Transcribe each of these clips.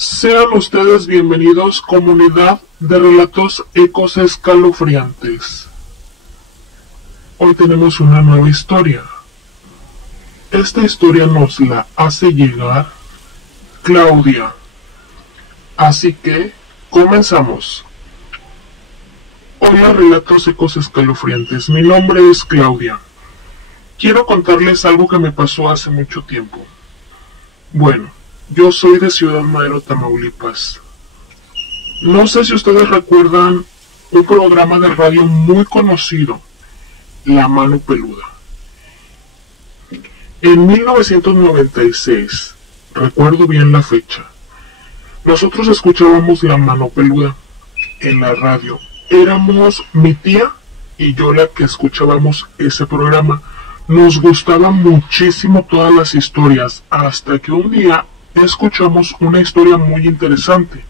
Sean ustedes bienvenidos, comunidad de relatos ecos escalofriantes. Hoy tenemos una nueva historia. Esta historia nos la hace llegar Claudia. Así que comenzamos. Hola, relatos ecos escalofriantes. Mi nombre es Claudia. Quiero contarles algo que me pasó hace mucho tiempo. Bueno, yo soy de Ciudad Madero, Tamaulipas. No sé si ustedes recuerdan un programa de radio muy conocido, La Mano Peluda. En 1996, recuerdo bien la fecha, nosotros escuchábamos La Mano Peluda en la radio. Éramos mi tía y yo la que escuchábamos ese programa. Nos gustaban muchísimo todas las historias, hasta que un día escuchamos una historia muy interesante.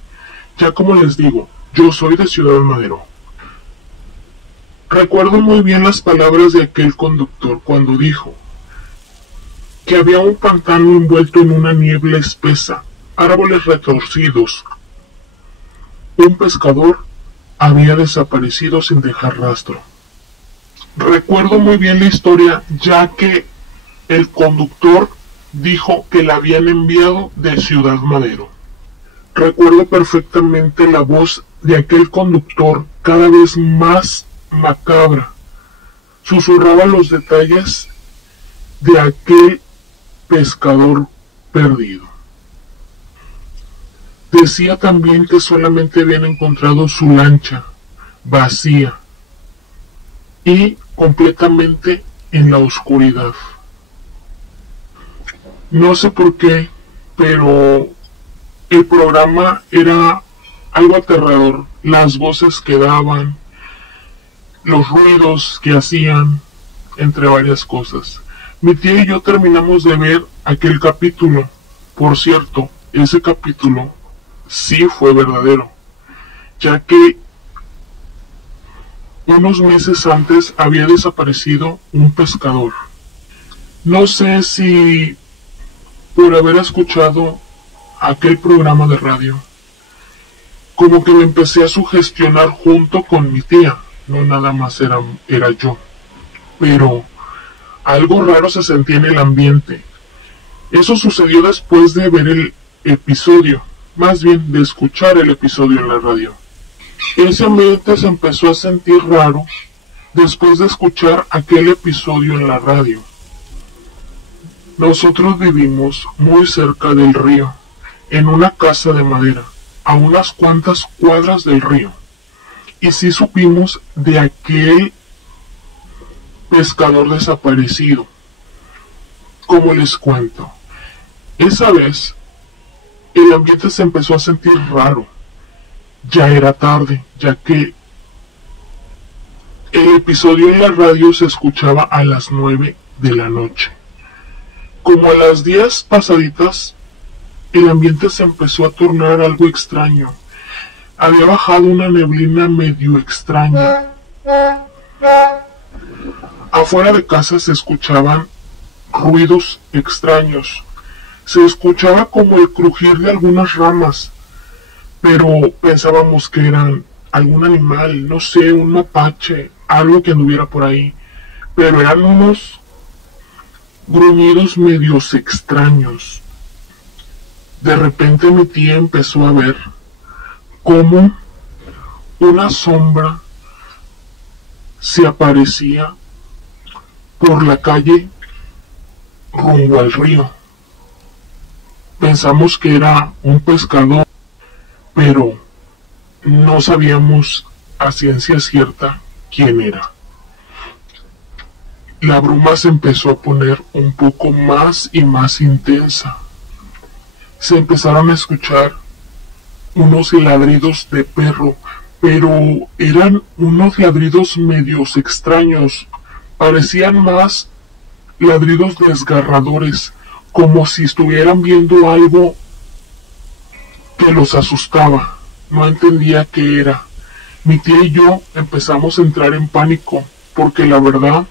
Ya como les digo, yo soy de Ciudad Madero. Recuerdo muy bien las palabras de aquel conductor cuando dijo que había un pantano envuelto en una niebla espesa, árboles retorcidos. Un pescador había desaparecido sin dejar rastro. Recuerdo muy bien la historia, ya que el conductor dijo que la habían enviado de Ciudad Madero. Recuerdo perfectamente la voz de aquel conductor, cada vez más macabra. Susurraba los detalles de aquel pescador perdido. Decía también que solamente habían encontrado su lancha vacía y completamente en la oscuridad. No sé por qué, pero el programa era algo aterrador. Las voces que daban, los ruidos que hacían, entre varias cosas. Mi tía y yo terminamos de ver aquel capítulo. Por cierto, ese capítulo sí fue verdadero, ya que unos meses antes había desaparecido un pescador. No sé si por haber escuchado aquel programa de radio, como que me empecé a sugestionar junto con mi tía. No nada más era yo, pero algo raro se sentía en el ambiente. Eso sucedió después de ver el episodio, más bien de escuchar el episodio en la radio. Ese ambiente se empezó a sentir raro después de escuchar aquel episodio en la radio. Nosotros vivimos muy cerca del río, en una casa de madera, a unas cuantas cuadras del río. Y sí supimos de aquel pescador desaparecido. Como les cuento, esa vez el ambiente se empezó a sentir raro. Ya era tarde, ya que el episodio en la radio se escuchaba a las 9 de la noche. Como a las 10 pasaditas, el ambiente se empezó a tornar algo extraño. Había bajado una neblina medio extraña. Afuera de casa se escuchaban ruidos extraños. Se escuchaba como el crujir de algunas ramas, pero pensábamos que eran algún animal, no sé, un mapache, algo que anduviera por ahí. Pero eran unos gruñidos medios extraños. De repente mi tía empezó a ver cómo una sombra se aparecía por la calle rumbo al río. Pensamos que era un pescador, pero no sabíamos a ciencia cierta quién era. La bruma se empezó a poner un poco más y más intensa. Se empezaron a escuchar unos ladridos de perro, pero eran unos ladridos medios extraños. Parecían más ladridos desgarradores, como si estuvieran viendo algo que los asustaba. No entendía qué era. Mi tía y yo empezamos a entrar en pánico, porque la verdad,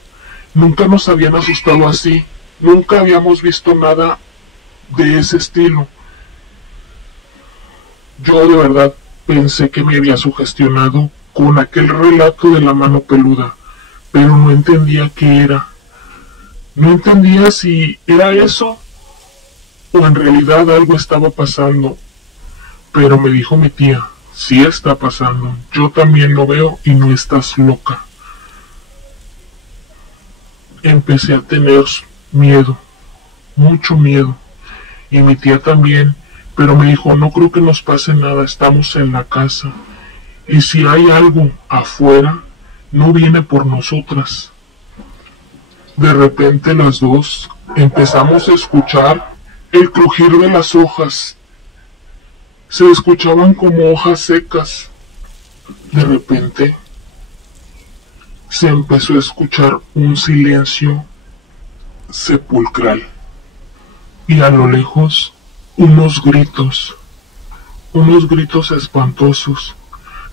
nunca nos habían asustado así. Nunca habíamos visto nada de ese estilo. Yo de verdad pensé que me había sugestionado con aquel relato de la mano peluda, pero no entendía qué era. No entendía si era eso o en realidad algo estaba pasando. Pero me dijo mi tía, sí está pasando, yo también lo veo y no estás loca. Empecé a tener miedo, mucho miedo, y mi tía también, pero me dijo, no creo que nos pase nada, estamos en la casa, y si hay algo afuera, no viene por nosotras. De repente las dos empezamos a escuchar el crujir de las hojas. Se escuchaban como hojas secas. De repente se empezó a escuchar un silencio sepulcral y a lo lejos unos gritos espantosos.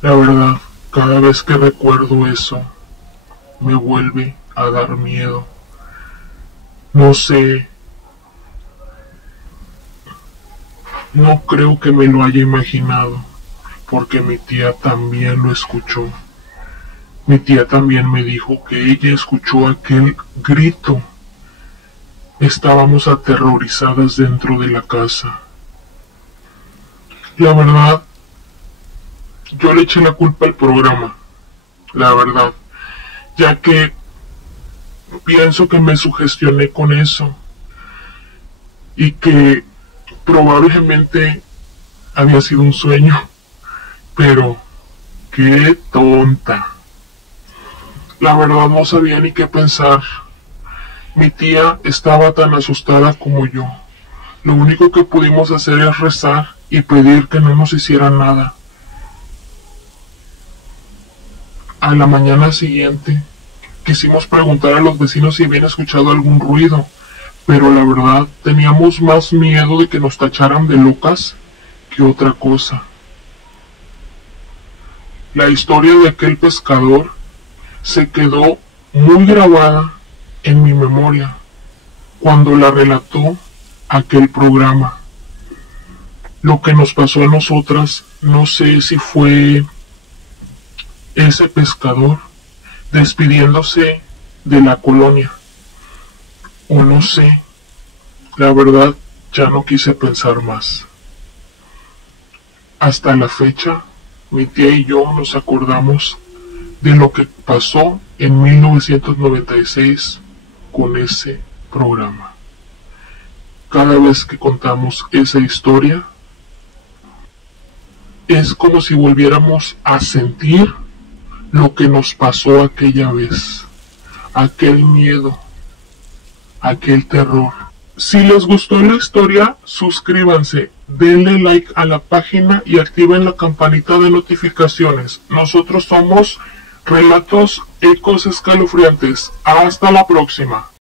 La verdad, cada vez que recuerdo eso, me vuelve a dar miedo. No sé, no creo que me lo haya imaginado, porque mi tía también lo escuchó. Mi tía también me dijo que ella escuchó aquel grito. Estábamos aterrorizadas dentro de la casa. La verdad, yo le eché la culpa al programa, la verdad, ya que pienso que me sugestioné con eso y que probablemente había sido un sueño, pero qué tonta. La verdad no sabía ni qué pensar. Mi tía estaba tan asustada como yo. Lo único que pudimos hacer es rezar y pedir que no nos hicieran nada. A la mañana siguiente quisimos preguntar a los vecinos si habían escuchado algún ruido, pero la verdad teníamos más miedo de que nos tacharan de locas que otra cosa. La historia de aquel pescador se quedó muy grabada en mi memoria cuando la relató aquel programa. Lo que nos pasó a nosotras, no sé si fue ese pescador despidiéndose de la colonia o no sé, la verdad ya no quise pensar más. Hasta la fecha, mi tía y yo nos acordamos de lo que pasó en 1996 con ese programa. Cada vez que contamos esa historia, es como si volviéramos a sentir lo que nos pasó aquella vez, aquel miedo, aquel terror. Si les gustó la historia, suscríbanse, denle like a la página y activen la campanita de notificaciones. Nosotros somos Relatos Ecos Escalofriantes. Hasta la próxima.